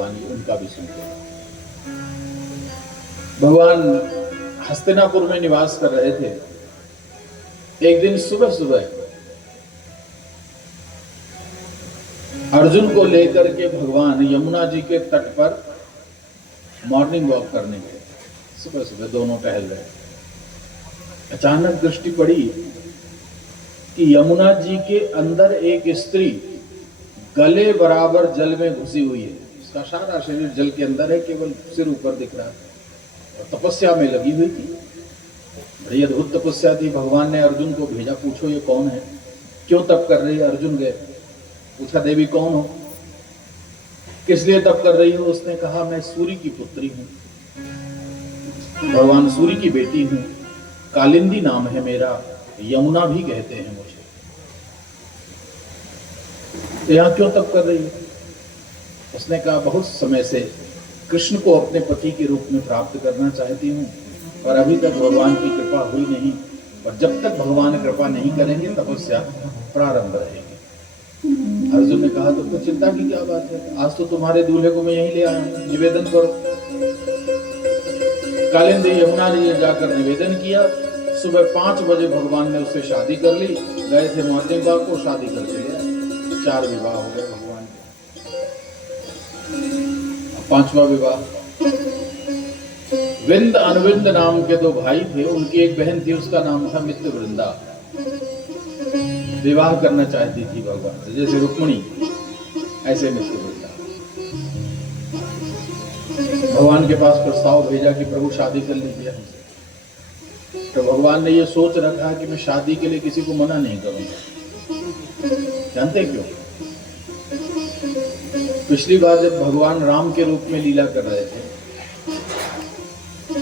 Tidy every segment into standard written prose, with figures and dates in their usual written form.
भगवान उनका भी सुनते हैं। भगवान हस्तिनापुर में निवास कर रहे थे। एक दिन सुबह सुबह अर्जुन को लेकर के भगवान यमुना जी के तट पर मॉर्निंग वॉक करने गए। सुबह सुबह दोनों टहल रहे। अचानक दृष्टि पड़ी कि यमुना जी के अंदर एक स्त्री गले बराबर जल में घुसी हुई है। उसका सारा शरीर जल के अंदर है, केवल सिर ऊपर दिख रहा है और तपस्या में लगी हुई थी। बड़ी अद्भुत तपस्या थी। भगवान ने अर्जुन को भेजा, पूछो ये कौन है, क्यों तप कर रही है। अर्जुन गए, पूछा देवी कौन हो, किस लिए तप कर रही हो। उसने कहा मैं सूर्य की पुत्री हूं, भगवान सूर्य की बेटी हूं, कालिंदी नाम है मेरा, यमुना भी कहते हैं मुझे। तो यहां क्यों तप कर रही है। उसने कहा बहुत समय से कृष्ण को अपने पति के रूप में प्राप्त करना चाहती हूं, और अभी तक भगवान की कृपा हुई नहीं, और जब तक भगवान कृपा नहीं करेंगे तपस्या प्रारंभ रहेगी। अर्जुन ने कहा तो चिंता की क्या बात है, आज तो तुम्हारे दूल्हे को मैं यहीं ले आया हूं, निवेदन करो। कालिंदी यमुना जी जाकर निवेदन किया। सुबह 5 बजे भगवान ने उससे शादी कर ली। गए थे मॉर्निंग वॉक को, शादी करके ले आए। 4 विवाह हो गए भगवान के। 5वां विवाह, विंद अनुविंद नाम के 2 भाई थे, उनकी एक बहन थी, उसका नाम था मित्र वृंदा। विवाह करना चाहती थी भगवान से, जैसे रुक्मिणी ऐसे मित्र वृंदा। भगवान के पास प्रस्ताव भेजा कि प्रभु शादी कर लीजिए हमसे। तो भगवान ने ये सोच रखा कि मैं शादी के लिए किसी को मना नहीं करूंगा। जानते क्यों? पिछली बार जब भगवान राम के रूप में लीला कर रहे थे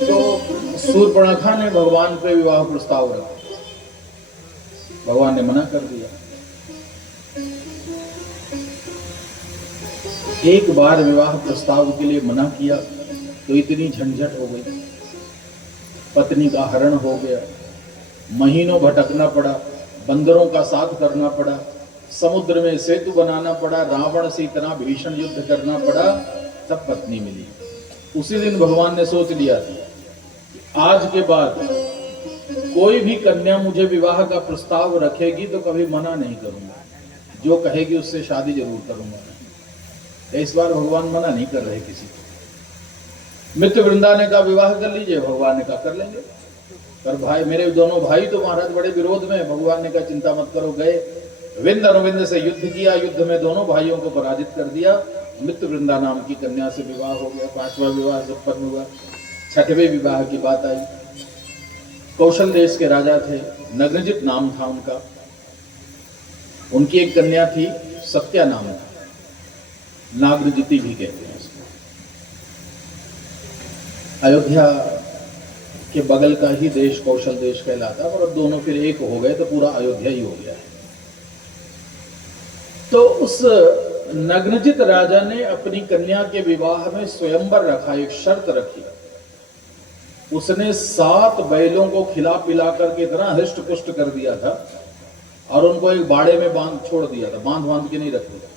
तो शूर्पणखा ने भगवान पे विवाह प्रस्ताव रखा, भगवान ने मना कर दिया। एक बार विवाह प्रस्ताव के लिए मना किया तो इतनी झंझट हो गई, पत्नी का हरण हो गया, महीनों भटकना पड़ा, बंदरों का साथ करना पड़ा, समुद्र में सेतु बनाना पड़ा, रावण से इतना भीषण युद्ध करना पड़ा, तब पत्नी मिली। उसी दिन भगवान ने सोच लिया था आज के बाद कोई भी कन्या मुझे विवाह का प्रस्ताव रखेगी तो कभी मना नहीं करूंगा, जो कहेगी उससे शादी जरूर करूंगा। इस बार भगवान मना नहीं कर रहे किसी को। मित्र वृंदा ने कहा विवाह कर लीजिए, भगवान ने कहा कर लेंगे। पर भाई, मेरे दोनों भाई तो महाराज बड़े विरोध में। भगवान ने कहा चिंता मत करो। गए, विंद अनुविंद से युद्ध किया, युद्ध में दोनों भाइयों को पराजित कर दिया। मित्र वृंदा नाम की कन्या से विवाह हो गया। 5वां विवाह संपन्न हुआ। 6वें विवाह की बात आई। कौशल देश के राजा थे, नग्नजित नाम था उनका। उनकी एक कन्या थी, सत्या नाम था, नागरजिती भी कहते हैं उसको। अयोध्या के बगल का ही देश कौशल देश कहलाता, और अब दोनों फिर एक हो गए तो पूरा अयोध्या ही हो गया है। तो उस नग्नजित राजा ने अपनी कन्या के विवाह में स्वयंवर रखा, एक शर्त रखी। उसने 7 बैलों को खिला पिला करके इतना हृष्ट पुष्ट कर दिया था और उनको एक बाड़े में बांध छोड़ दिया था, बांध के नहीं रख दिया।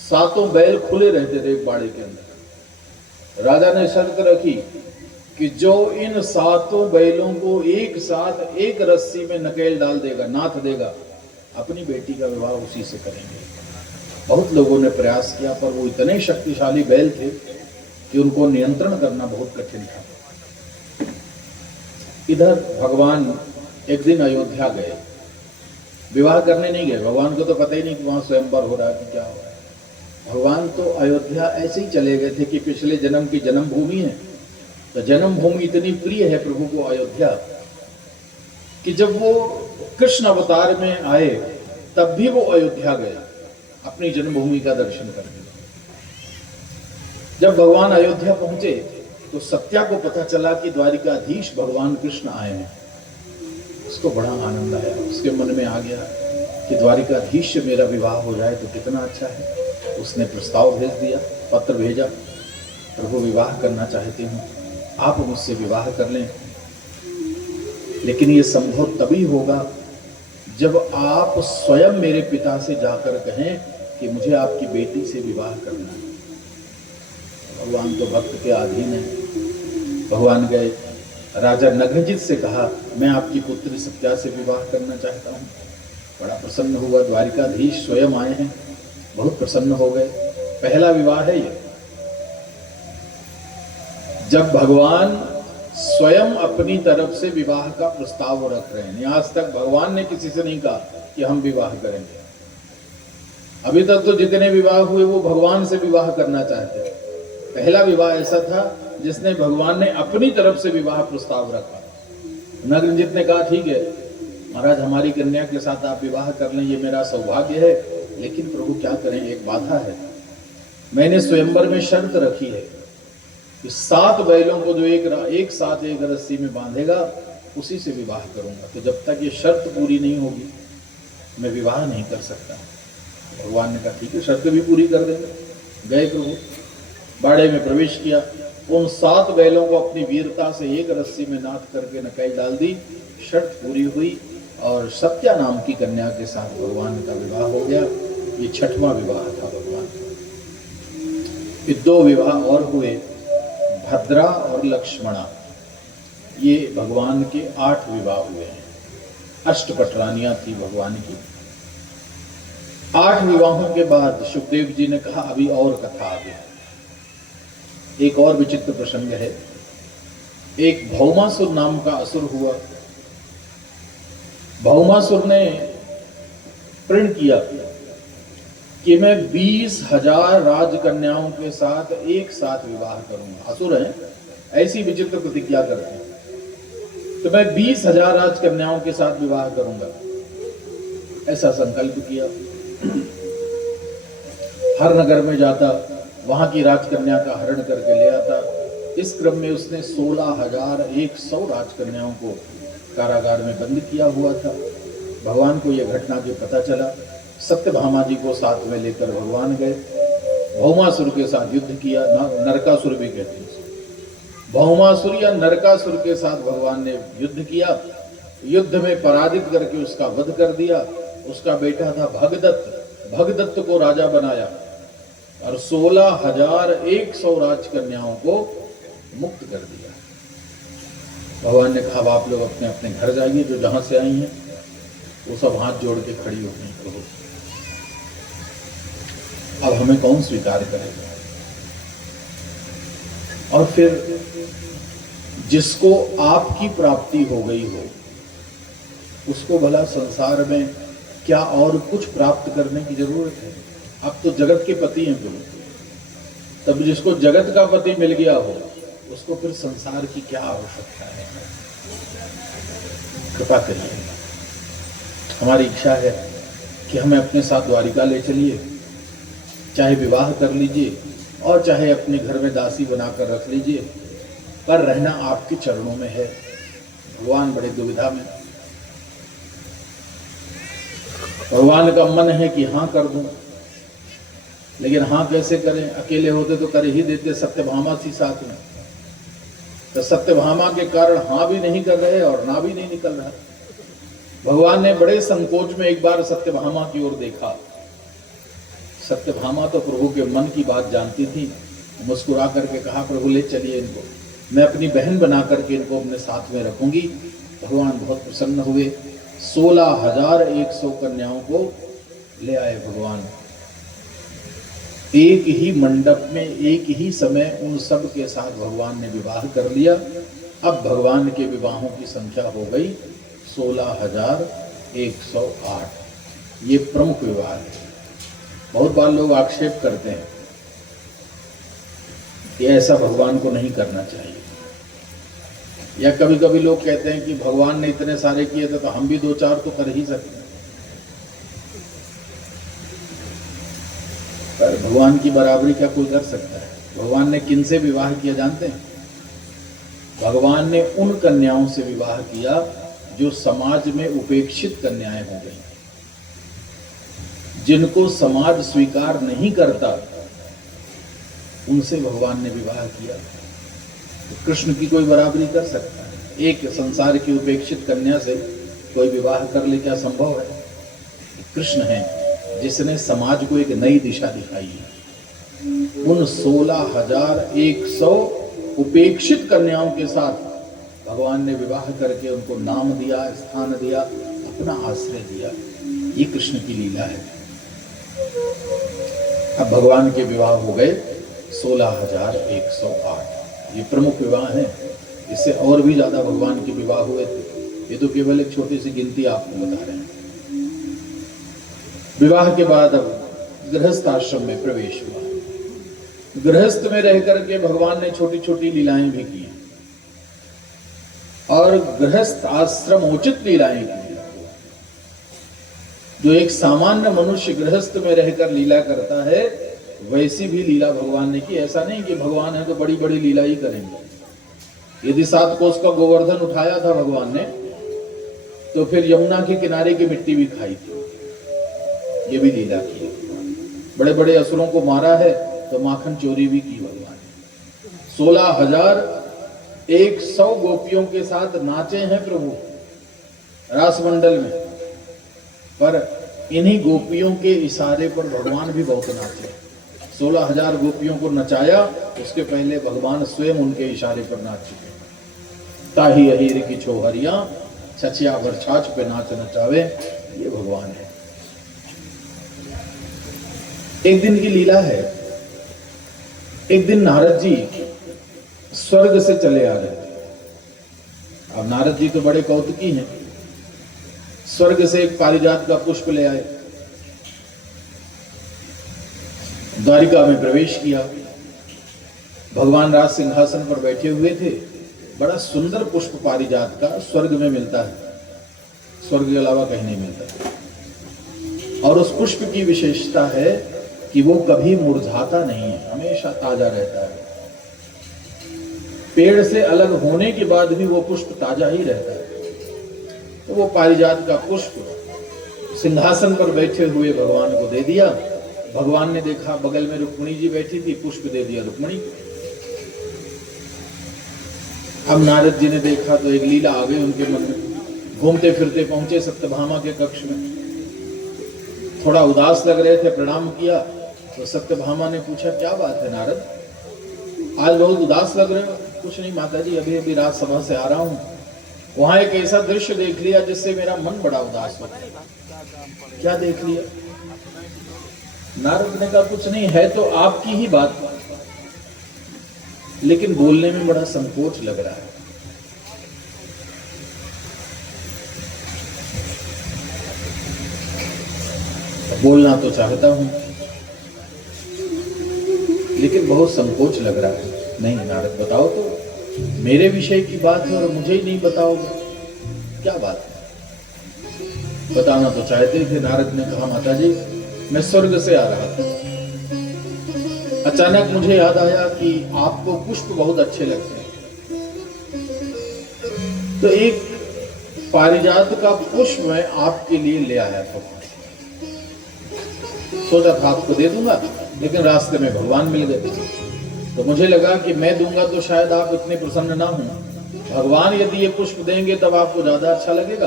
7 बैल खुले रहते थे एक बाड़े के अंदर। राजा ने शर्त रखी कि जो इन 7 बैलों को एक साथ एक रस्सी में नकेल डाल देगा, नाथ देगा, अपनी बेटी का विवाह उसी से करेंगे। बहुत लोगों ने प्रयास किया, पर वो इतने शक्तिशाली बैल थे कि उनको नियंत्रण करना बहुत कठिन था। इधर भगवान एक दिन अयोध्या गए, विवाह करने नहीं गए। भगवान को तो पता ही नहीं कि वहां स्वयंवर हो रहा है कि क्या हो रहा है। भगवान तो अयोध्या ऐसे ही चले गए थे कि पिछले जन्म की जन्मभूमि है, तो जन्मभूमि इतनी प्रिय है प्रभु को अयोध्या कि जब वो कृष्ण अवतार में आए तब भी वो अयोध्या गए अपनी जन्मभूमि का दर्शन करने। जब भगवान अयोध्या पहुंचे तो सत्या को पता चला कि द्वारिकाधीश भगवान कृष्ण आए हैं। उसको बड़ा आनंद आया, उसके मन में आ गया कि द्वारिकाधीश से मेरा विवाह हो जाए तो कितना अच्छा है। उसने प्रस्ताव भेज दिया, पत्र भेजा, प्रभु विवाह करना चाहती हूँ, आप मुझसे विवाह कर लें, लेकिन ये संभव तभी होगा जब आप स्वयं मेरे पिता से जाकर कहें कि मुझे आपकी बेटी से विवाह करना है। भगवान तो भक्त के अधीन है। भगवान गए, राजा नग्नजित से कहा, मैं आपकी पुत्री सत्या से विवाह करना चाहता हूँ। बड़ा प्रसन्न हुआ, द्वारिकाधीश स्वयं आए हैं, बहुत प्रसन्न हो गए। पहला विवाह है ये, जब भगवान स्वयं अपनी तरफ से विवाह का प्रस्ताव रख रहे हैं। आज तक भगवान ने किसी से नहीं कहा कि हम विवाह करेंगे। अभी तक तो जितने विवाह हुए वो भगवान से विवाह करना चाहते थे। पहला विवाह ऐसा था जिसने भगवान ने अपनी तरफ से विवाह प्रस्ताव रखा। नग्नजित ने कहा, ठीक है महाराज, हमारी कन्या के साथ आप विवाह कर लें, ये मेरा सौभाग्य है, लेकिन प्रभु क्या करें, एक बाधा है। मैंने स्वयंवर में शर्त रखी है कि 7 बैलों को जो एक साथ एक रस्सी में बांधेगा उसी से विवाह करूंगा। तो जब तक ये शर्त पूरी नहीं होगी मैं विवाह नहीं कर सकता। भगवान ने कहा, ठीक है, शर्त भी पूरी कर देंगे। गए प्रभु, बाड़े में प्रवेश किया, उन 7 बैलों को अपनी वीरता से एक रस्सी में नाथ करके नकाई डाल दी। शर्त पूरी हुई और सत्या नाम की कन्या के साथ भगवान का विवाह हो गया। ये 6वां विवाह था भगवान का। फिर 2 विवाह और हुए, भद्रा और लक्ष्मणा। ये भगवान के 8 विवाह हुए हैं। अष्टपटरानियां थी भगवान की। 8 विवाहों के बाद सुखदेव जी ने कहा, अभी और कथा आगे है। एक और विचित्र प्रसंग है। एक भौमासुर नाम का असुर हुआ। भौमासुर ने प्रण किया कि मैं 20,000 राजकन्याओं के साथ एक साथ विवाह करूंगा। असुर है, ऐसी विचित्र प्रतिज्ञा करते हैं। तो मैं 20,000 राजकन्याओं के साथ विवाह करूंगा, ऐसा संकल्प किया। हर नगर में जाता, वहां की राजकन्या का हरण करके ले आता। इस क्रम में उसने 16,100 राजकन्याओं को कारागार में बंद किया हुआ था। भगवान को यह घटना जो पता चला, सत्यभामा जी को साथ में लेकर भगवान गए। भौमासुर के साथ युद्ध किया। नरकासुर भी कहते हैं। भौमासुर या नरकासुर के साथ भगवान ने युद्ध किया। युद्ध में पराजित करके उसका वध कर दिया। उसका बेटा था भगदत्त, भगदत्त को राजा बनाया और 16,100 राजकन्याओं को मुक्त कर दिया। भगवान ने कहा, आप लोग अपने अपने घर जाइए, जो जहां से आई हैं वो सब हाथ जोड़ के खड़ी हो गई। प्रभु अब हमें कौन स्वीकार करेगा? और फिर जिसको आपकी प्राप्ति हो गई हो उसको भला संसार में क्या और कुछ प्राप्त करने की जरूरत है? आप तो जगत के पति हैं प्रभु। तब जिसको जगत का पति मिल गया हो उसको फिर संसार की क्या आवश्यकता है? कृपा करिए। हमारी इच्छा है कि हमें अपने साथ द्वारिका ले चलिए, चाहे विवाह कर लीजिए और चाहे अपने घर में दासी बनाकर रख लीजिए, पर रहना आपके चरणों में है। भगवान बड़े दुविधा में। भगवान का मन है कि हाँ कर दूं, लेकिन हाँ कैसे करें? अकेले होते तो कर ही देते, सत्यभामा थी साथ में। तो सत्यभामा के कारण हाँ भी नहीं कर रहे और ना भी नहीं निकल रहा। भगवान ने बड़े संकोच में एक बार सत्यभामा की ओर देखा। सत्यभामा तो प्रभु के मन की बात जानती थी। मुस्कुरा करके कहा, प्रभु ले चलिए इनको, मैं अपनी बहन बना करके इनको अपने साथ में रखूंगी। भगवान बहुत प्रसन्न हुए। 16,100 कन्याओं को ले आए भगवान। एक ही मंडप में एक ही समय उन सब के साथ भगवान ने विवाह कर लिया। अब भगवान के विवाहों की संख्या हो गई 16,108। ये प्रमुख विवाह है। बहुत बार लोग आक्षेप करते हैं कि ऐसा भगवान को नहीं करना चाहिए, या कभी कभी लोग कहते हैं कि भगवान ने इतने सारे किए थे तो हम भी 2-4 तो कर ही सकते हैं। पर भगवान की बराबरी क्या कोई कर सकता है? भगवान ने किन से विवाह किया जानते हैं? भगवान ने उन कन्याओं से विवाह किया जो समाज में उपेक्षित कन्याएं हो गई, जिनको समाज स्वीकार नहीं करता, उनसे भगवान ने विवाह किया। तो कृष्ण की कोई बराबरी कर सकता है? एक संसार की उपेक्षित कन्या से कोई विवाह कर ले, क्या संभव है? कृष्ण है जिसने समाज को एक नई दिशा दिखाई है। उन 16,100 उपेक्षित कन्याओं के साथ भगवान ने विवाह करके उनको नाम दिया, स्थान दिया, अपना आश्रय दिया। ये कृष्ण की लीला है। अब भगवान के विवाह हो गए 16,108। ये प्रमुख विवाह हैं। इससे और भी ज्यादा भगवान के विवाह हुए थे। ये तो केवल एक छोटी सी गिनती आपको बता रहे हैं। विवाह के बाद अब गृहस्थ आश्रम में प्रवेश हुआ। गृहस्थ में रह करके भगवान ने छोटी छोटी लीलाएं भी की और गृहस्थ आश्रम उचित लीलाएं की। जो एक सामान्य मनुष्य गृहस्थ में रहकर लीला करता है, वैसी भी लीला भगवान ने की। ऐसा नहीं कि भगवान है तो बड़ी बड़ी लीला ही करेंगे। यदि 7 कोस का गोवर्धन उठाया था भगवान ने, तो फिर यमुना के किनारे की मिट्टी भी खाई थी। ये भी लीला की। बड़े बड़े असुरों को मारा है तो माखन चोरी भी की भगवान ने। 16,100 गोपियों के साथ नाचे हैं प्रभु रास मंडल में। पर इन्हीं गोपियों के इशारे पर भगवान भी बहुत नाचे। 16,000 गोपियों को नचाया, उसके पहले भगवान स्वयं उनके इशारे पर नाच चुके। ताही अहीर की छोहरिया, छछिया बरछाछ पे नाच नचावे, ये भगवान है। एक दिन की लीला है। एक दिन नारद जी स्वर्ग से चले आ रहे थे। अब नारद जी तो बड़े कौतुकी हैं। स्वर्ग से एक पारिजात का पुष्प ले आए, द्वारिका में प्रवेश किया। भगवान राज सिंहासन पर बैठे हुए थे। बड़ा सुंदर पुष्प पारिजात का स्वर्ग में मिलता है, स्वर्ग के अलावा कहीं नहीं मिलता। और उस पुष्प की विशेषता है कि वो कभी मुरझाता नहीं है, हमेशा ताजा रहता है। पेड़ से अलग होने के बाद भी वो पुष्प ताजा ही रहता है। तो वो पारिजात का पुष्प सिंहासन पर बैठे हुए भगवान को दे दिया। भगवान ने देखा बगल में रुक्मिणी जी बैठी थी, पुष्प दे दिया रुक्मिणी को। अब नारद जी ने देखा तो एक लीला आ गई उनके मन में। घूमते फिरते पहुंचे सत्यभामा के कक्ष में। थोड़ा उदास लग रहे थे, प्रणाम किया तो सत्यभामा ने पूछा, क्या बात है नारद, आज बहुत उदास लग रहे हो? कुछ नहीं माता जी, अभी अभी राजसभा से आ रहा हूं, वहां एक ऐसा दृश्य देख लिया जिससे मेरा मन बड़ा उदास हो गया। क्या देख लिया? नारद ने कहा, कुछ नहीं है तो आपकी ही बात, लेकिन बोलने में बड़ा संकोच लग रहा है। बोलना तो चाहता हूं लेकिन बहुत संकोच लग रहा है। नहीं नारद, बताओ तो, मेरे विषय की बात है और मुझे ही नहीं बताओगे, क्या बात है? बताना तो चाहते थे। नारद ने कहा, माता जी मैं स्वर्ग से आ रहा था, अचानक मुझे याद आया कि आपको पुष्प बहुत अच्छे लगते हैं, तो एक पारिजात का पुष्प मैं आपके लिए ले आया था। सोचा था आपको दे दूंगा, लेकिन रास्ते में भगवान मिल गए, तो मुझे लगा कि मैं दूंगा तो शायद आप इतने प्रसन्न ना हो। भगवान यदि ये पुष्प देंगे तब आपको ज्यादा अच्छा लगेगा।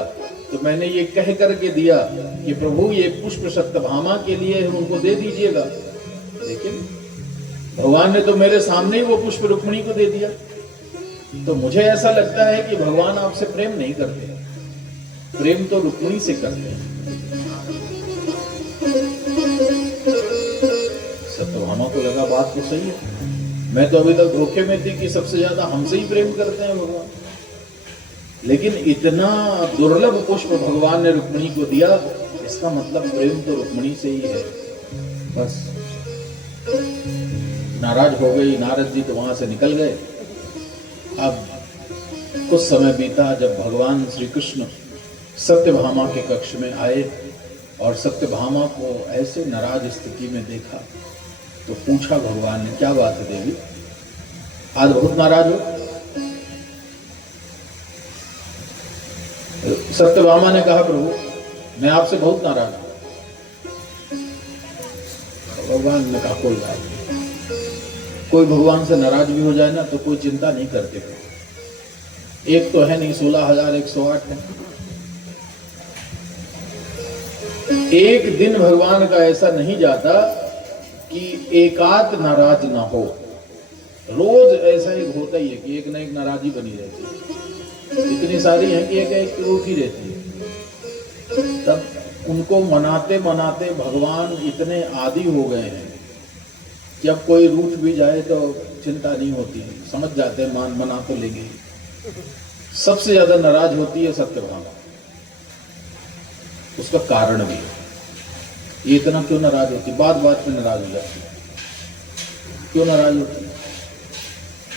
तो मैंने ये कह करके दिया कि प्रभु ये पुष्प सत्यभामा के लिए है, उनको दे दीजिएगा। लेकिन भगवान ने तो मेरे सामने ही वो पुष्प रुक्मिणी को दे दिया। तो मुझे ऐसा लगता है कि भगवान आपसे प्रेम नहीं करते, प्रेम तो रुक्मिणी से करते हैं। सत्यभामा को लगा बात तो सही है, मैं तो अभी तक धोखे में थी कि सबसे ज्यादा हमसे ही प्रेम करते हैं भगवान, लेकिन इतना दुर्लभ पुष्प भगवान ने रुक्मिणी को दिया, इसका मतलब प्रेम तो रुक्मिणी से ही है। बस नाराज हो गई नारद जी, तो वहां से निकल गए। अब कुछ समय बीता, जब भगवान श्री कृष्ण सत्यभामा के कक्ष में आए और सत्यभामा को ऐसे नाराज स्थिति में देखा, तो पूछा भगवान ने, क्या बात है देवी, आज बहुत नाराज हो? सत्यभामा ने कहा, प्रभु मैं आपसे बहुत नाराज हूं। भगवान ने कहा, कोई बात नहीं, कोई भगवान से नाराज भी हो जाए ना तो कोई चिंता नहीं करते। एक तो है नहीं, 16,108 है। एक दिन भगवान का ऐसा नहीं जाता कि एकाध नाराज ना हो। रोज ऐसा एक होता ही है कि एक ना एक नाराजी बनी रहती है, इतनी सारी है कि एक एक रूठी रहती है। तब उनको मनाते मनाते भगवान इतने आदी हो गए हैं कि अब कोई रूठ भी जाए तो चिंता नहीं होती, समझ जाते हैं मना तो लेंगे। सबसे ज्यादा नाराज होती है सत्यभामा, उसका कारण भी है। ये इतना क्यों नाराज होती, बात बात में नाराज हो जाती है। क्यों नाराज होती है?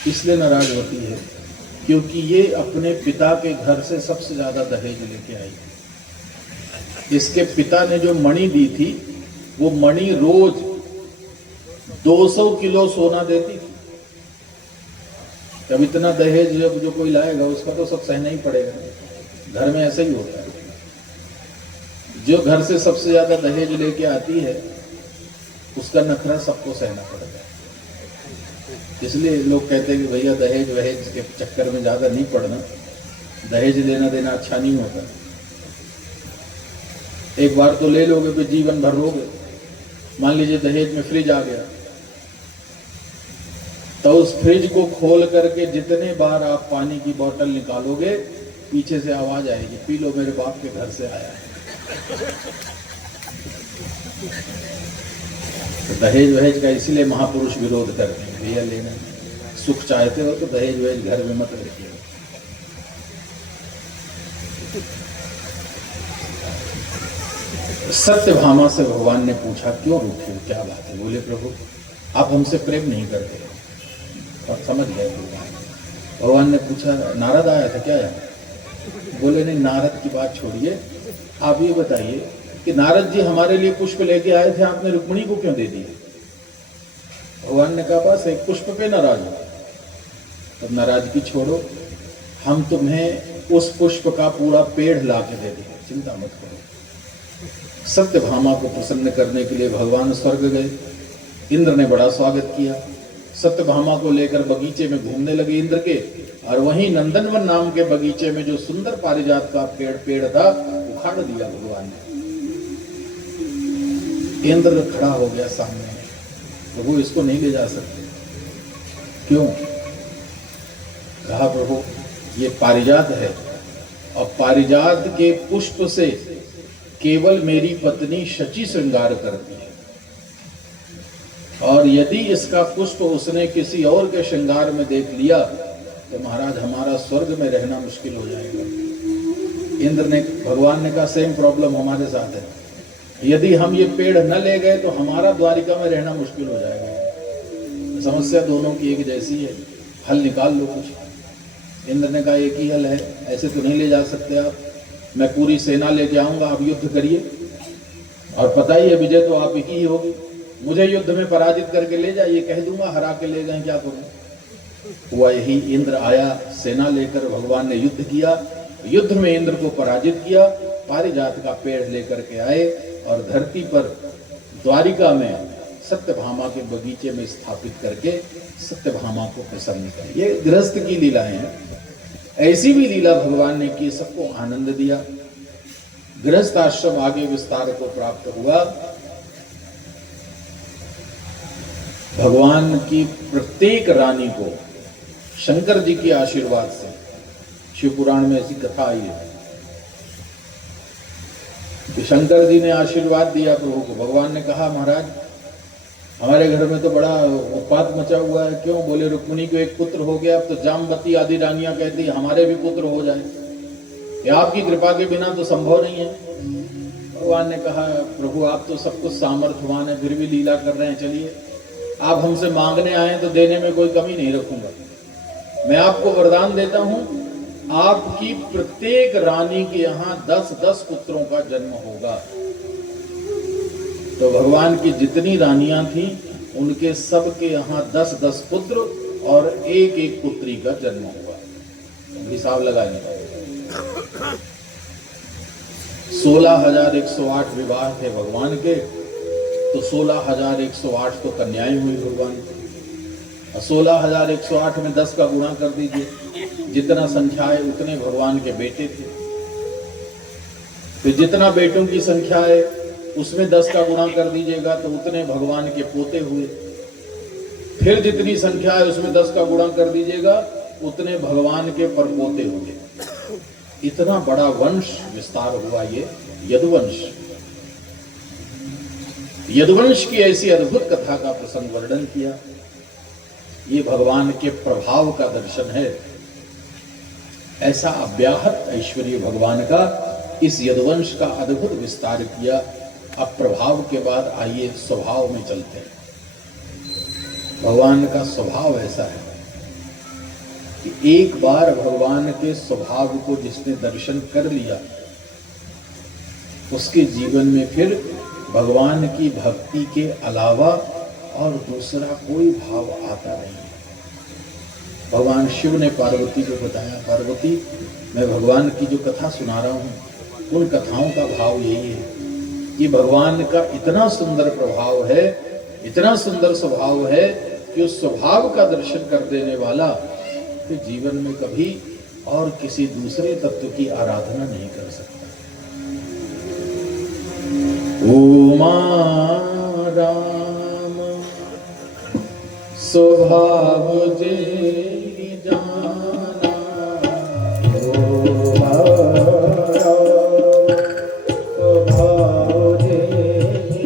इसलिए नाराज होती है क्योंकि ये अपने पिता के घर से सबसे ज्यादा दहेज लेके आई। इसके पिता ने जो मणि दी थी, वो मणि रोज 200 किलो सोना देती थी। अब इतना दहेज जो कोई लाएगा उसका तो सब सहना ही पड़ेगा। घर में ऐसा ही होता है, जो घर से सबसे ज्यादा दहेज लेके आती है उसका नखरा सबको सहना पड़ता है। इसलिए लोग कहते हैं कि भैया दहेज वहेज के चक्कर में ज्यादा नहीं पड़ना, दहेज लेना देना अच्छा नहीं होता। एक बार तो ले लोगे, फिर जीवन भर लोगे। मान लीजिए दहेज में फ्रिज आ गया, तो उस फ्रिज को खोल करके जितने बार आप पानी की बोतल निकालोगे, पीछे से आवाज आएगी, पी लो मेरे बाप के घर से आया है। तो दहेज वहेज का इसीलिए महापुरुष विरोध करते हैं, भैया लेना सुख चाहते हो तो दहेज वहेज घर में मत रखिए। सत्यभामा से भगवान ने पूछा क्यों रूठे हो, क्या बात है? बोले प्रभु आप हमसे प्रेम नहीं करते। और समझ गए भगवान ने पूछा नारद आया था क्या यहाँ? बोले नहीं, नारद की बात छोड़िए, आप ये बताइए कि नारद जी हमारे लिए पुष्प लेके आए थे, आपने रुक्मिणी को क्यों दे दिए? भगवान ने कहा बस एक पुष्प पे नाराज हो। तब नाराजगी छोड़ो, हम तुम्हें उस पुष्प का पूरा पेड़ ला के दे देंगे, चिंता मत करो। सत्यभामा को प्रसन्न करने के लिए भगवान स्वर्ग गए। इंद्र ने बड़ा स्वागत किया। सत्यभामा को लेकर बगीचे में घूमने लगे इंद्र के, और वहीं नंदनवन नाम के बगीचे में जो सुंदर पारिजात का पेड़ था उखाड़ दिया भगवान ने। इंद्र खड़ा हो गया सामने, प्रभु इसको नहीं ले जा सकते। क्यों? कहा प्रभु ये पारिजात है, और पारिजात के पुष्प से केवल मेरी पत्नी शची श्रृंगार करती है, और यदि इसका पुष्प उसने किसी और के श्रृंगार में देख लिया तो महाराज हमारा स्वर्ग में रहना मुश्किल हो जाएगा। इंद्र ने, भगवान ने कहा सेम प्रॉब्लम हमारे साथ है, यदि हम ये पेड़ न ले गए तो हमारा द्वारिका में रहना मुश्किल हो जाएगा। समस्या दोनों की एक जैसी है, हल निकाल लो कुछ। इंद्र ने कहा एक ही हल है, ऐसे तो नहीं ले जा सकते आप, मैं पूरी सेना लेके आऊंगा, आप युद्ध करिए, और पता ही है विजय तो आप ही होगी। मुझे युद्ध में पराजित करके ले जाइए, कह दूंगा हरा के ले गए, क्या करूं? हुआ यही, इंद्र आया, सेना लेकर भगवान ने युद्ध किया। युद्ध में इंद्र को पराजित किया, पारिजात का पेड़ लेकर के आए और धरती पर द्वारिका में सत्यभामा के बगीचे में स्थापित करके सत्यभामा को प्रसन्न किया। ये गृहस्थ की लीलाएं हैं। ऐसी भी लीला भगवान ने की, सबको आनंद दिया। गृहस्थ आश्रम आगे विस्तार को प्राप्त हुआ। भगवान की प्रत्येक रानी को शंकर जी के आशीर्वाद से, शिव पुराण में ऐसी कथा आई है कि शंकर जी ने आशीर्वाद दिया प्रभु को। भगवान ने कहा महाराज हमारे घर में तो बड़ा उत्पात मचा हुआ है। क्यों? बोले रुक्मिणी को एक पुत्र हो गया, अब तो जामवती आदि रानियां कहती हमारे भी पुत्र हो जाए, ये आपकी कृपा के बिना तो संभव नहीं है। भगवान ने कहा प्रभु आप तो सब कुछ सामर्थ्यवान है, फिर भी लीला कर रहे हैं, चलिए आप हमसे मांगने आए तो देने में कोई कमी नहीं रखूंगा। मैं आपको वरदान देता हूं, आपकी प्रत्येक रानी के यहाँ 10-10 पुत्रों का जन्म होगा। तो भगवान की जितनी रानियां थी उनके सब के यहाँ 10-10 पुत्र और एक पुत्री का जन्म हुआ। हिसाब लगाने का 16,108 विवाह थे भगवान के, तो 16,108 तो कन्याएं हुई भगवान की। 16,108 में 10 का गुणा कर दीजिए, जितना संख्या है उतने भगवान के बेटे थे। फिर जितना बेटों की संख्या है उसमें 10 का गुणा कर दीजिएगा तो उतने भगवान के पोते हुए। फिर जितनी संख्या है उसमें 10 का गुणा कर दीजिएगा, उतने भगवान के परपोते हुए। इतना बड़ा वंश विस्तार हुआ ये यदुवंश। यदुवंश की ऐसी अद्भुत कथा का प्रसंग वर्णन किया। ये भगवान के प्रभाव का दर्शन है। ऐसा अव्याहत ऐश्वर्य भगवान का इस यदुवंश का अद्भुत विस्तार किया। अब प्रभाव के बाद आइए स्वभाव में चलते हैं। भगवान का स्वभाव ऐसा है कि एक बार भगवान के स्वभाव को जिसने दर्शन कर लिया, उसके जीवन में फिर भगवान की भक्ति के अलावा और दूसरा कोई भाव आता नहीं। भगवान शिव ने पार्वती को बताया, पार्वती मैं भगवान की जो कथा सुना रहा हूँ, उन कथाओं का भाव यही है कि भगवान का इतना सुंदर प्रभाव है, इतना सुंदर स्वभाव है कि उस स्वभाव का दर्शन कर देने वाला कि जीवन में कभी और किसी दूसरे तत्व की आराधना नहीं कर सकता। ओमा राम स्वभाव जे जाना, ओमा स्वभाव जे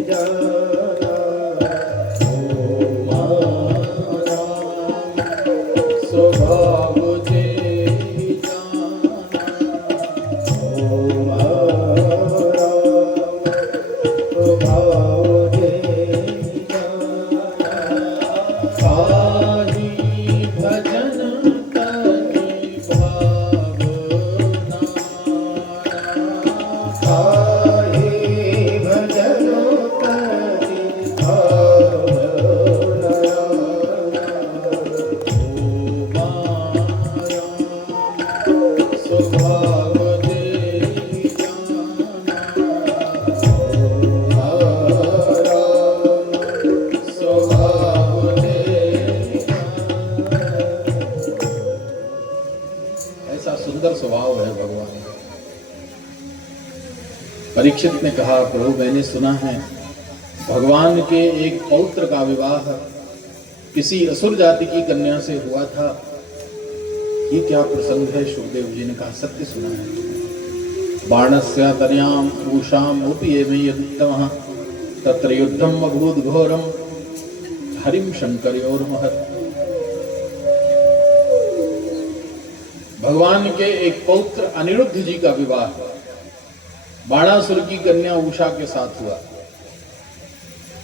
जाना, ओमा स्वभाव जे जाना, ओमा स्वभाव जे जाना, काही भजन करि भावना, काही भजन करि भावना, स्वभाव जे जाना, स्वभाव जे जाना। ऐसा सुंदर स्वभाव है भगवान का। परीक्षित ने कहा, प्रभु मैंने सुना है भगवान के एक पौत्र का विवाह किसी असुर जाति की कन्या से हुआ था। ये क्या प्रसंग है? शुभदेव जी ने कहा, सत्य सुना है। बाणस्य तनयाम उषाम उपयेमे यदुत्तमः तत्र युद्धम अभूत घोरम हरिम शंकरयोर्महत्। भगवान के एक पौत्र अनिरुद्ध जी का विवाह बाणासुर की कन्या उषा के साथ हुआ।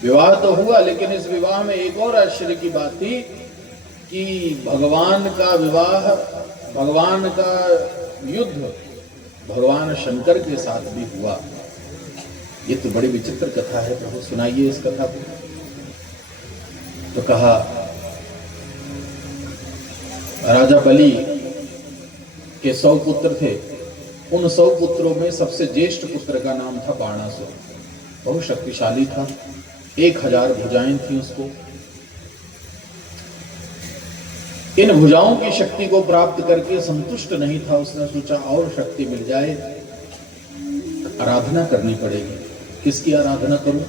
विवाह तो हुआ, लेकिन इस विवाह में एक और आश्चर्य की बात थी कि भगवान का विवाह, भगवान का युद्ध भगवान शंकर के साथ भी हुआ। ये तो बड़ी विचित्र कथा है, प्रभु सुनाइए इस कथा को। तो कहा, राजा बलि के 100 पुत्र थे। उन 100 पुत्रों में सबसे ज्येष्ठ पुत्र का नाम था बाणासुर। बहुत शक्तिशाली था, 1000 भुजाएं थी उसको। इन भुजाओं की शक्ति को प्राप्त करके संतुष्ट नहीं था। उसने सोचा और शक्ति मिल जाए, आराधना करनी पड़ेगी। किसकी आराधना करूं?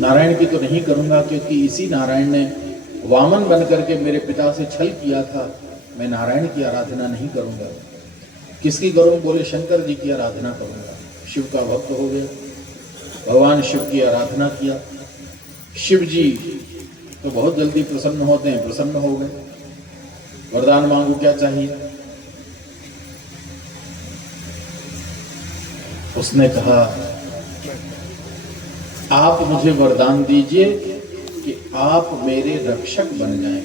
नारायण की तो नहीं करूंगा, क्योंकि इसी नारायण ने वामन बन करके मेरे पिता से छल किया था। मैं नारायण की आराधना नहीं करूंगा। किसकी करूं? बोले शंकर जी की आराधना करूंगा। शिव का भक्त हो गया, भगवान शिव की आराधना किया। शिव जी तो बहुत जल्दी प्रसन्न होते हैं, प्रसन्न हो गए। वरदान मांगो, क्या चाहिए? उसने कहा, आप मुझे वरदान दीजिए कि आप मेरे रक्षक बन जाएं।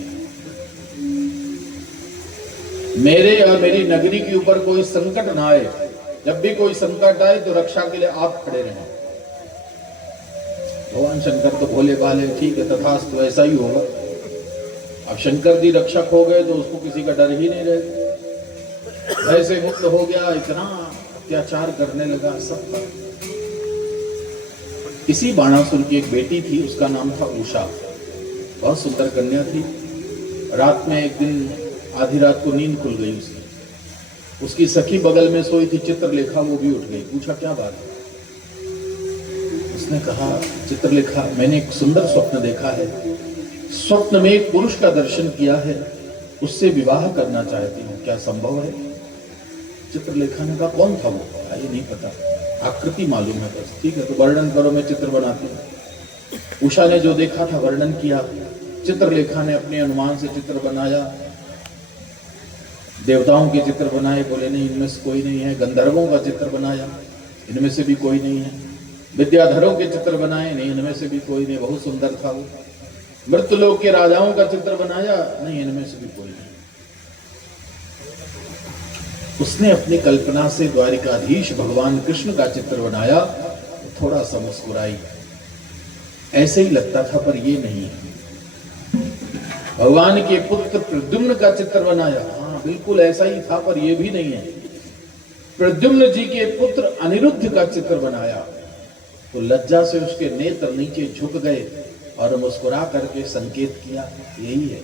मेरे और मेरी नगरी के ऊपर कोई संकट ना आए। जब भी कोई संकट आए तो रक्षा के लिए आप खड़े रहें। भगवान शंकर तो भोले भाले, ठीक है तथास्तु, तो ऐसा ही होगा। अब शंकर जी रक्षक हो गए तो उसको किसी का डर ही नहीं रहेगा। भय से मुक्त हो गया, इतना अत्याचार करने लगा सबका। इसी बाणासुर की एक बेटी थी, उसका नाम था उषा। बहुत सुंदर कन्या थी। रात में एक दिन आधी रात को नींद खुल गई उसकी सखी बगल में सोई थी, चित्रलेखा, वो भी उठ गई। पूछा क्या बात है? उसने कहा, चित्रलेखा, मैंने एक सुंदर स्वप्न देखा है। स्वप्न में एक पुरुष का दर्शन किया है, उससे विवाह करना चाहती हूँ, क्या संभव है? चित्रलेखा ने कहा, कौन था वो? ये नहीं पता, आकृति मालूम है बस। ठीक है, तो वर्णन करो, मैं चित्र बनाती हूँ। उषा ने जो देखा था वर्णन किया, चित्रलेखा ने अपने अनुमान से चित्र बनाया। देवताओं के चित्र बनाए, बोले नहीं इनमें से कोई नहीं है। गंधर्वों का चित्र बनाया, इनमें से भी कोई नहीं है। विद्याधरों के चित्र बनाए, नहीं इनमें से भी कोई नहीं, बहुत सुंदर था वो। मृत्युलोक के राजाओं का चित्र बनाया, नहीं इनमें से भी कोई नहीं। उसने अपनी कल्पना से द्वारिकाधीश भगवान कृष्ण का चित्र बनाया, तो थोड़ा सा मुस्कुराई। ऐसे ही लगता था पर ये नहीं है। भगवान के पुत्र प्रद्युम्न का चित्र बनाया, हाँ बिल्कुल ऐसा ही था पर ये भी नहीं है। प्रद्युम्न जी के पुत्र अनिरुद्ध का चित्र बनाया, तो लज्जा से उसके नेत्र नीचे झुक गए और मुस्कुरा करके संकेत किया, यही है।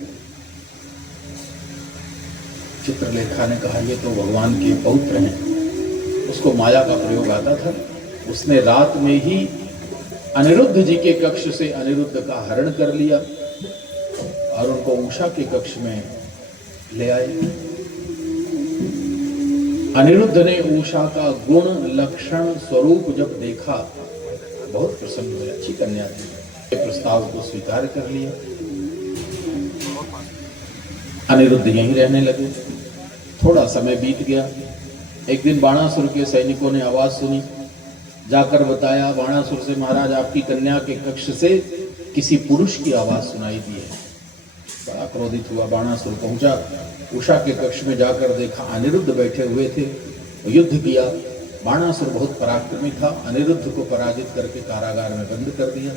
चित्रलेखा ने कहा, ये तो भगवान के पौत्र हैं। उसको माया का प्रयोग आता था। उसने रात में ही अनिरुद्ध जी के कक्ष से अनिरुद्ध का हरण कर लिया और उनको उषा के कक्ष में ले आए। अनिरुद्ध ने उषा का गुण लक्षण स्वरूप जब देखा, बहुत प्रसन्न हुए, अच्छी कन्या थी। प्रस्ताव को स्वीकार कर लिया। अनिरुद्ध यहीं रहने लगे। थोड़ा समय बीत गया। एक दिन बाणासुर के सैनिकों ने आवाज सुनी, जाकर बताया, बाणासुर से, महाराज आपकी कन्या के कक्ष से किसी पुरुष की आवाज सुनाई दी है। बड़ा क्रोधित हुआ। बाणासुर पहुंचा, उषा के कक्ष में जाकर देखा अनिरुद्ध बैठे हुए थे। युद्ध किया। बाणासुर बहुत पराक्रमी था, अनिरुद्ध को पराजित करके कारागार में बंद कर दिया।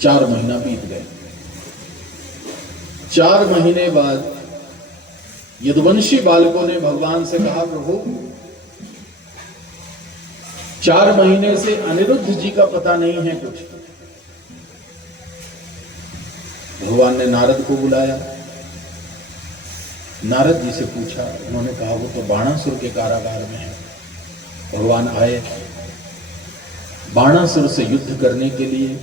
4 महीना बीत गए। 4 महीने बाद यदुवंशी बालकों ने भगवान से कहा, प्रभु 4 महीने से अनिरुद्ध जी का पता नहीं है कुछ। भगवान ने नारद को बुलाया। नारद जी से पूछा, उन्होंने कहा वो तो बाणासुर के कारागार में है। भगवान आए बाणासुर से युद्ध करने के लिए,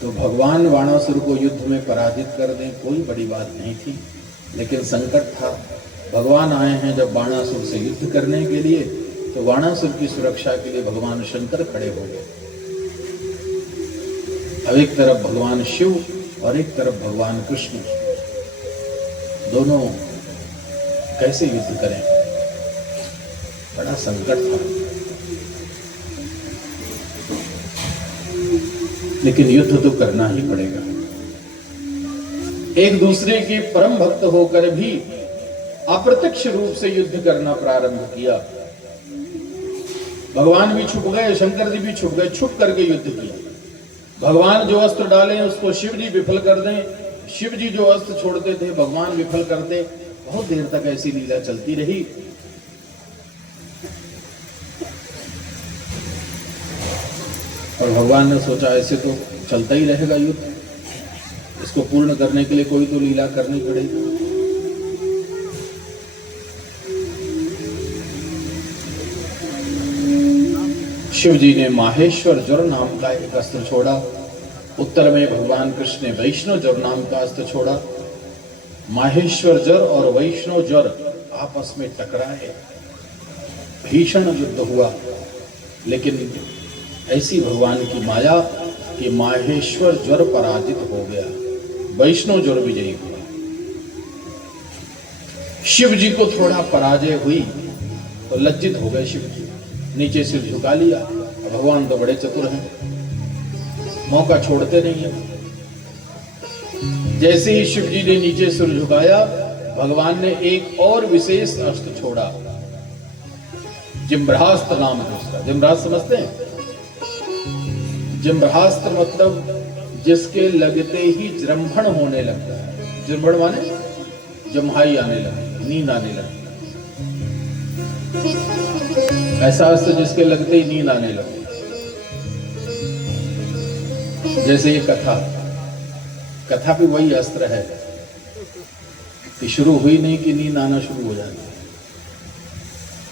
तो भगवान बाणासुर को युद्ध में पराजित कर दें, कोई बड़ी बात नहीं थी, लेकिन संकट था। भगवान आए हैं जब बाणासुर से युद्ध करने के लिए, तो बाणासुर की सुरक्षा के लिए भगवान शंकर खड़े हो गए। अब एक तरफ भगवान शिव और एक तरफ भगवान कृष्ण, दोनों कैसे युद्ध करें? बड़ा संकट था। लेकिन युद्ध तो करना ही पड़ेगा। एक दूसरे के परम भक्त होकर भी अप्रत्यक्ष रूप से युद्ध करना प्रारंभ किया। भगवान भी छुप गए, शंकर जी भी छुप गए, छुप करके युद्ध किया। भगवान जो अस्त्र डालें उसको शिव जी विफल कर दें, शिव जी जो अस्त्र छोड़ते थे भगवान विफल करते। बहुत देर तक ऐसी लीला चलती रही। और भगवान ने सोचा ऐसे तो चलता ही रहेगा युद्ध, इसको पूर्ण करने के लिए कोई तो लीला करनी पड़ेगी। शिव जी ने माहेश्वर ज्वर नाम का एक अस्त्र छोड़ा। उत्तर में भगवान कृष्ण ने वैष्णव ज्वर नाम का अस्त्र छोड़ा। माहेश्वर ज्वर और वैष्णव ज्वर आपस में टकराए, भीषण युद्ध हुआ। लेकिन ऐसी भगवान की माया कि माहेश्वर ज्वर पराजित हो गया, वैष्णव ज्वर विजयी हुआ। शिव जी को थोड़ा पराजय हुई तो लज्जित हो गए शिव जी, नीचे सिर झुका लिया। भगवान तो बड़े चतुर हैं, मौका छोड़ते नहीं है। जैसे ही शिव जी ने नीचे सिर झुकाया, भगवान ने एक और विशेष अस्त्र छोड़ा, जिम्ब्रास्त्र नाम है उसका। जिम्ब्रास्त्र समझते हैं? जिम्ब्रास्त्र मतलब जिसके लगते ही जृंभण होने लगता है। जृंभण माने जम्हाई आने लगती, नींद आने लगती। ऐसा अस्त्र जिसके लगते ही नींद आने लगती। जैसे ये कथा भी वही अस्त्र है कि शुरू हुई नहीं कि नींद आना शुरू हो जाती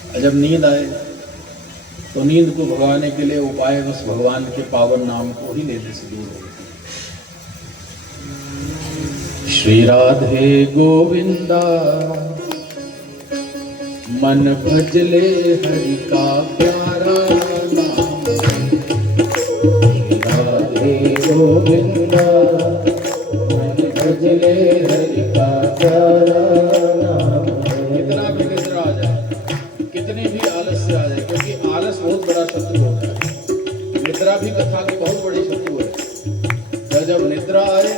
है। जब नींद आए तो नींद को भगाने के लिए उपाय बस भगवान के पावन नाम को ही लेने से दूर हो। श्री राधे गोविंदा मन भजले हरि का प्यारा नाम। श्री राधे गोविंदा मन भजले हरि का प्यारा नाम। कितना भी निद्रा आ जाए, कितनी भी आलस्य आ जाए, क्योंकि आलस बहुत बड़ा शत्रु होता है। निद्रा भी कथा की बहुत बड़ी शत्रु है। जब निद्रा आए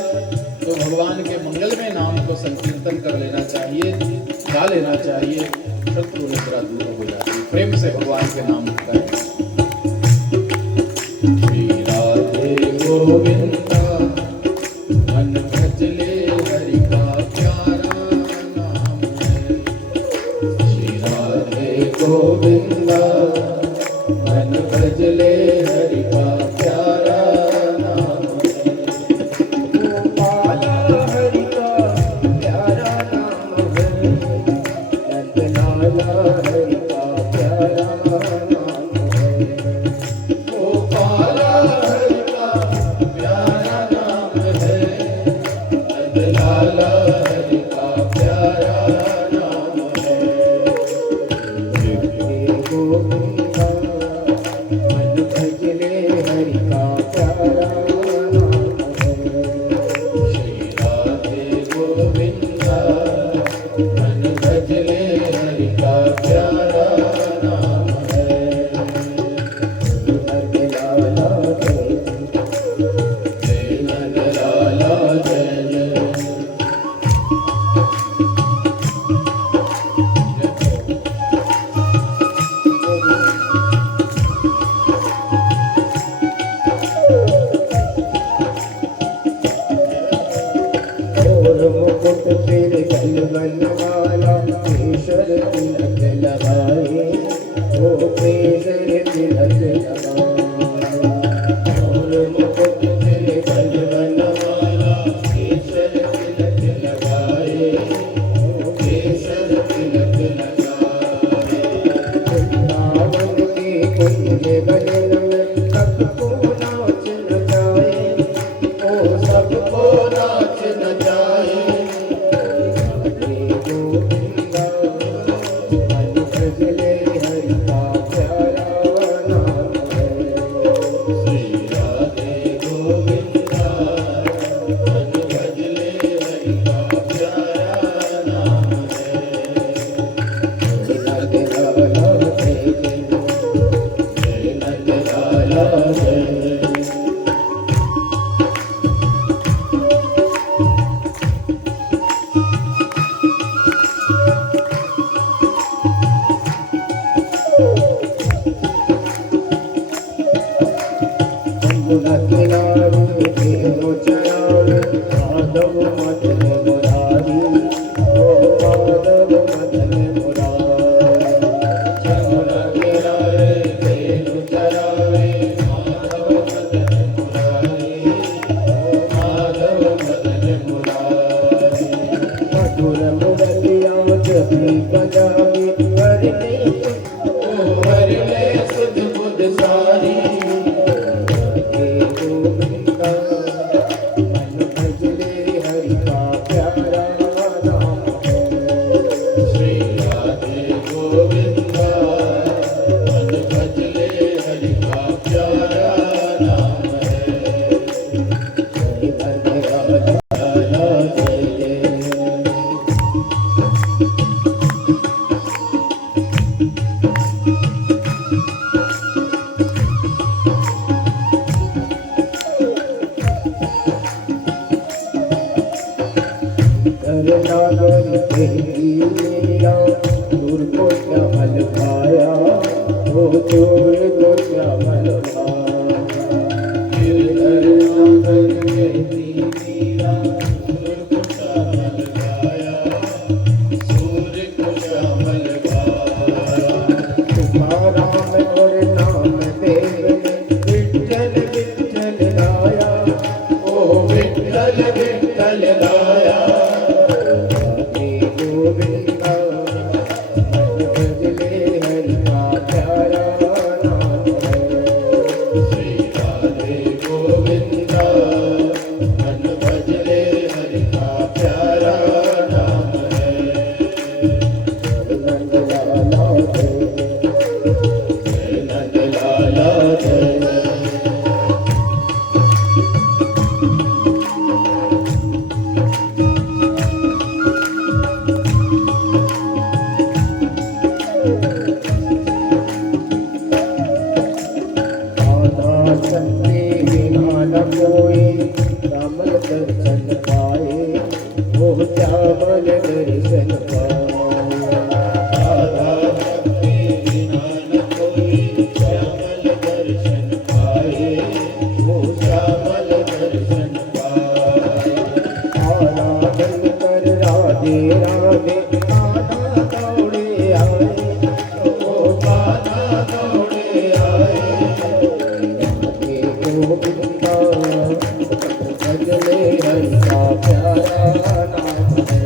तो भगवान के मंगलमय नाम को संकीर्तन कर लेना चाहिए, गा लेना चाहिए, शत्रु निद्रा दूर हो जाती है। प्रेम से भगवान के नाम करें। श्री राधे गोविंदा मन भजले हरि का प्यारा नाम है। श्री राधे गोविंदा मन भजले हरि का प्यारा नाम है। गोपाला हरि का प्यारा नाम है। नंदलाला हरि का प्यारा नाम है। गोपाला हरि का प्यारा नाम है। नंदलाला हरि का प्यारा नाम है। गोविंदा मन भजले हरि का प्यारा नाम है। श्री राधे गोविंदा मन भजले हरि का प्यारा नाम है। नंदलाला जय नंदलाला जय जय। और मुकुट फिर गलगल वाला केशर तिलक लगाए। ओ केशर तिलक लगाए। और मुकुट फिर गलगल वाला केशर तिलक लगाए। ओ केशर तिलक लगाए। वृंदावन के कुंज गगन में सबको नाच नचाए। ओ सबको नाच नचाए। राधे गोविंदा मन भजले हरि का प्यारा नाम है। श्री राधे गोविंदा मन भजले हरि का प्यारा नाम है। नंदलाला जय जय नंदलाला जय जय। यमुना किनारे देव चरारे माधव मदन मुरारी। ओ माधव मदन मुरारी। यमुना किनारे देव चरारे माधव मदन मुरारी। ओ माधव मदन मुरारी। मधुर मुरलिया जपी बजावे हरि ओ हरि सुध बुध सारी। गोविंदा मन भजले हरि का प्यारा नाम है। श्री राधे गोविंदा मन भजले हरि का प्यारा नाम है। नंदलाला जय जय। करनागर तेरी लीला दूर को क्या मल पाया। वो चोर को क्या मल पाया। करनागर तेरी लीला दूर को क्या मल पाया। सूर्य को क्या मल पाया। तुम्हारा और नाम देव विठ्ठल विठ्ठल लाया। ओ विठ्ठल विठ्ठल लाया। गोविंदा मन भजले हरि का प्यारा नाम पाए, वो श्यामल दर्शन पाए। राधा भक्ति बिना न कोई श्यामल दर्शन पाए, वो श्यामल दर्शन पाए। आराधन कर राधे राधे कान्हा दौड़े आए, वो कान्हा दौड़े आए। राधे गोविंदा भजले हरि का प्यारा नाम है।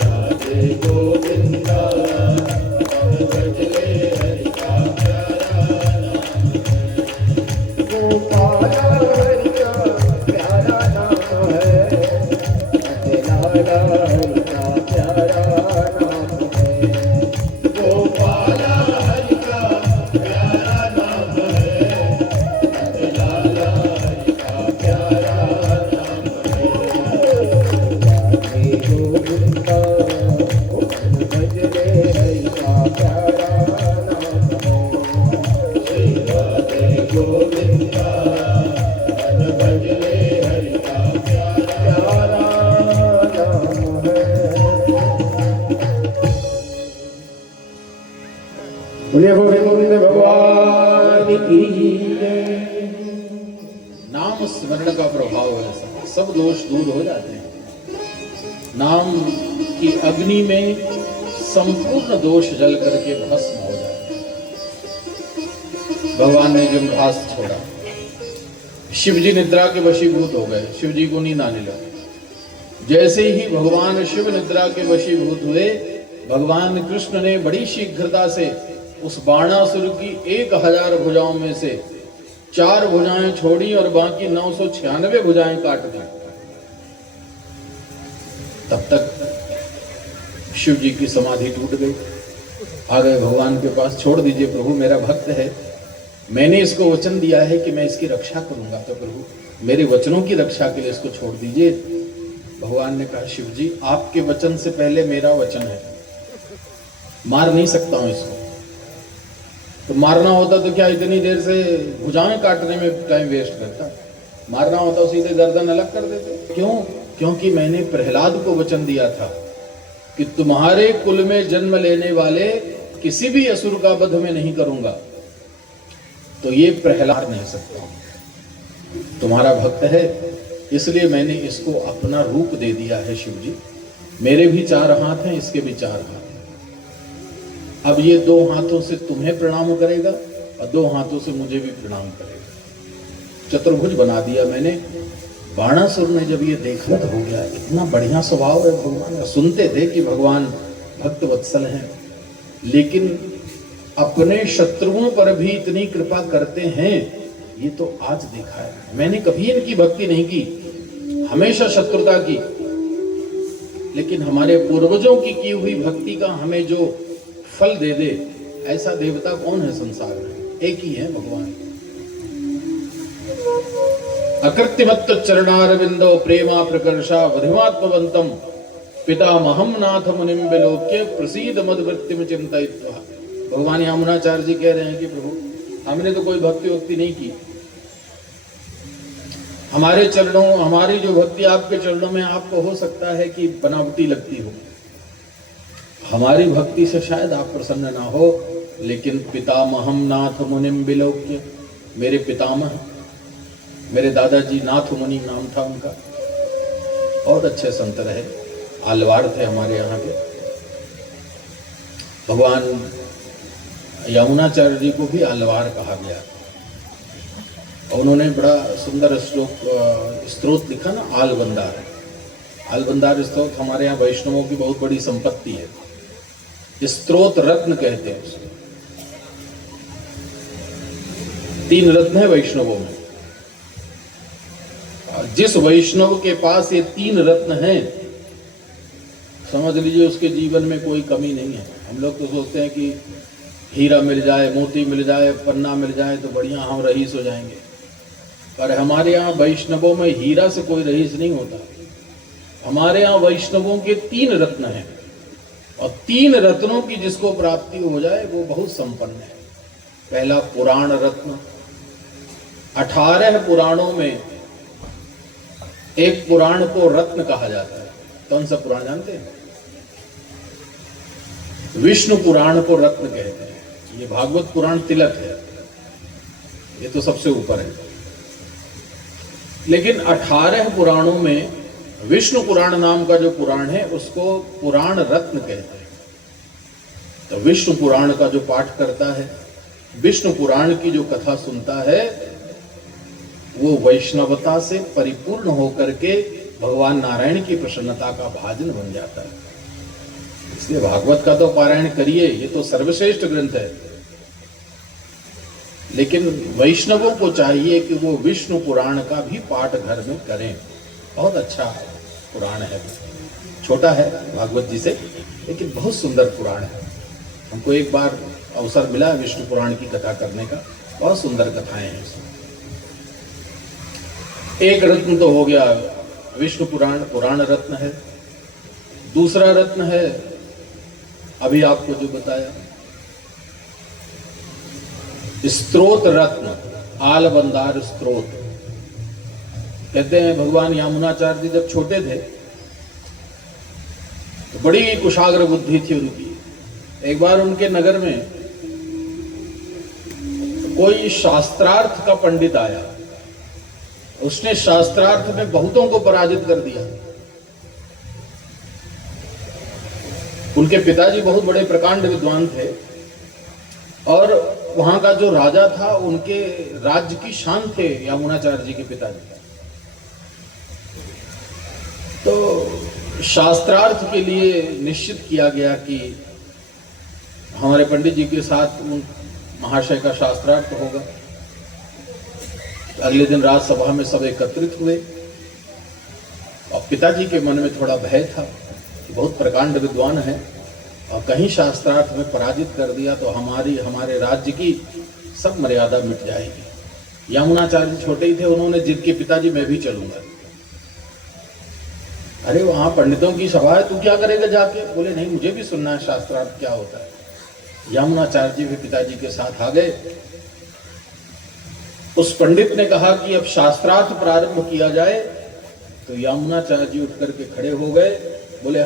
राधे गोविंदा भजले हरि का प्यारा नाम है। गोपाल हरि का प्यारा नाम है, लाला हरि का प्यारा नाम है। गोपाल हरि का प्यारा नाम है, लाला हरि का प्यारा नाम है। राधे गोविंदा भजले हरि का प्यारा नाम है। राधे गोविंदा भजले हरि का प्यारा प्यारा नाम है। बोलिए गोविंद भगवान की जय। नाम स्मरण का प्रभाव है, सब दोष दूर हो जाते हैं। नाम की अग्नि में संपूर्ण दोष जल करके भस्म हो जाते हैं। भगवान ने जमघास छोड़ा, शिव जी निद्रा के वशीभूत हो गए, शिव जी को नींद आने लगी। जैसे ही भगवान शिव निद्रा के वशीभूत हुए, भगवान कृष्ण ने बड़ी शीघ्रता से उस बाणासुर की 1000 भुजाओं में से 4 भुजाएं छोड़ी और बाकी 996 भुजाएं काट दी। तब तक शिव जी की समाधि टूट गई। आ गए भगवान के पास, छोड़ दीजिए प्रभु, मेरा भक्त है, मैंने इसको वचन दिया है कि मैं इसकी रक्षा करूंगा, तो प्रभु मेरे वचनों की रक्षा के लिए इसको छोड़ दीजिए। भगवान ने कहा, शिव जी आपके वचन से पहले मेरा वचन है, मार नहीं सकता हूं इसको। तो मारना होता तो क्या इतनी देर से भुजाएं काटने में टाइम वेस्ट करता, मारना होता सीधे गर्दन अलग कर देते। क्यों? क्योंकि मैंने प्रहलाद को वचन दिया था कि तुम्हारे कुल में जन्म लेने वाले किसी भी असुर का वध में नहीं करूंगा। तो ये प्रहलाद नहीं सकता, तुम्हारा भक्त है, इसलिए मैंने इसको अपना रूप दे दिया है। शिव जी मेरे भी 4 हाथ हैं, इसके भी 4 हाथ हैं। अब ये 2 हाथों से तुम्हें प्रणाम करेगा और 2 हाथों से मुझे भी प्रणाम करेगा। चतुर्भुज बना दिया मैंने। बाणासुर ने जब ये देखा तो हो गया, इतना बढ़िया स्वभाव है भगवान का। सुनते थे कि भगवान भक्त वत्सल हैं, लेकिन अपने शत्रुओं पर भी इतनी कृपा करते हैं, ये तो आज देखा है। मैंने कभी इनकी भक्ति नहीं की, हमेशा शत्रुता की, लेकिन हमारे पूर्वजों की हुई भक्ति का हमें जो फल दे दे, ऐसा देवता कौन है संसार में? एक ही है, भगवान। अकृत्रिमत्त चरणारविंदो प्रेमा प्रकर्षा वधिमात्मवंतम पितामहम नाथ मुनिम विलोक्य प्रसीद मदवृत्तिम चिंतयित्वा। भगवान यमुनाचार्य जी कह रहे हैं कि प्रभु हमने तो कोई भक्ति वक्ति नहीं की, हमारे चरणों, हमारी जो भक्ति आपके चरणों में आपको हो सकता है कि बनावटी लगती हो, हमारी भक्ति से शायद आप प्रसन्न ना हो, लेकिन पितामहम नाथ मुनिम विलोक्य, मेरे पितामह, मेरे दादाजी नाथ मुनि नाम था उनका, बहुत अच्छे संत रहे, आलवार थे हमारे यहाँ के। भगवान यमुनाचार्य जी को भी आलवार कहा गया। उन्होंने बड़ा सुंदर स्तोत्र लिखा ना, आलबंदार। आलबंदार स्तोत्र हमारे यहाँ वैष्णवों की बहुत बड़ी संपत्ति है, स्तोत्र रत्न कहते हैं उसको। 3 रत्न है वैष्णवों में, जिस वैष्णव के पास ये 3 रत्न हैं, समझ लीजिए उसके जीवन में कोई कमी नहीं है। हम लोग तो सोचते हैं कि हीरा मिल जाए, मोती मिल जाए, पन्ना मिल जाए तो बढ़िया हम रईस हो जाएंगे, पर हमारे यहाँ वैष्णवों में हीरा से कोई रईस नहीं होता। हमारे यहाँ वैष्णवों के 3 रत्न हैं, और 3 रत्नों की जिसको प्राप्ति हो जाए वो बहुत संपन्न है। पहला पुराण रत्न, 18 पुराणों में एक पुराण को रत्न कहा जाता है। कौन सा पुराण जानते हैं? विष्णु पुराण को रत्न कहते हैं। ये भागवत पुराण तिलक है, ये तो सबसे ऊपर है। लेकिन 18 पुराणों में विष्णु पुराण नाम का जो पुराण है उसको पुराण रत्न कहते हैं। तो विष्णु पुराण का जो पाठ करता है, विष्णु पुराण की जो कथा सुनता है, वो वैष्णवता से परिपूर्ण होकर के भगवान नारायण की प्रसन्नता का भाजन बन जाता है। इसलिए भागवत का तो पारायण करिए, ये तो सर्वश्रेष्ठ ग्रंथ है। लेकिन वैष्णवों को चाहिए कि वो विष्णु पुराण का भी पाठ घर में करें। बहुत अच्छा पुराण है, छोटा है भागवत जी से, लेकिन बहुत सुंदर पुराण है। हमको एक बार अवसर मिला विष्णु पुराण की कथा करने का, बहुत सुंदर कथाएं हैं इसमें। एक रत्न तो हो गया विष्णु पुराण, पुराण रत्न है। दूसरा रत्न है अभी आपको जो बताया, स्तोत्र रत्न, आलबंदार स्तोत्र। कहते हैं भगवान यामुनाचार्य जी जब छोटे थे तो बड़ी कुशाग्र बुद्धि थी उनकी। एक बार उनके नगर में कोई शास्त्रार्थ का पंडित आया, उसने शास्त्रार्थ में बहुतों को पराजित कर दिया। उनके पिताजी बहुत बड़े प्रकांड विद्वान थे और वहां का जो राजा था उनके राज्य की शान थे यामुनाचार्य जी के पिताजी। तो शास्त्रार्थ के लिए निश्चित किया गया कि हमारे पंडित जी के साथ उन महाशय का शास्त्रार्थ होगा। अगले दिन राजसभा में सब एकत्रित हुए और पिताजी के मन में थोड़ा भय था कि बहुत प्रकांड विद्वान है और कहीं शास्त्रार्थ में पराजित कर दिया तो हमारे राज्य की सब मर्यादा मिट जाएगी। यामुनाचार्य छोटे ही थे, उन्होंने जिद की पिताजी मैं भी चलूंगा। अरे वहां पंडितों की सभा है, तू क्या करेगा जाके? बोले नहीं, मुझे भी सुनना है शास्त्रार्थ क्या होता है। यामुनाचार्य जी भी पिताजी के साथ आ गए। उस पंडित ने कहा कि अब शास्त्रार्थ प्रारंभ किया जाए। तो यामुनाचार्य जी उठ करके खड़े हो गए, बोले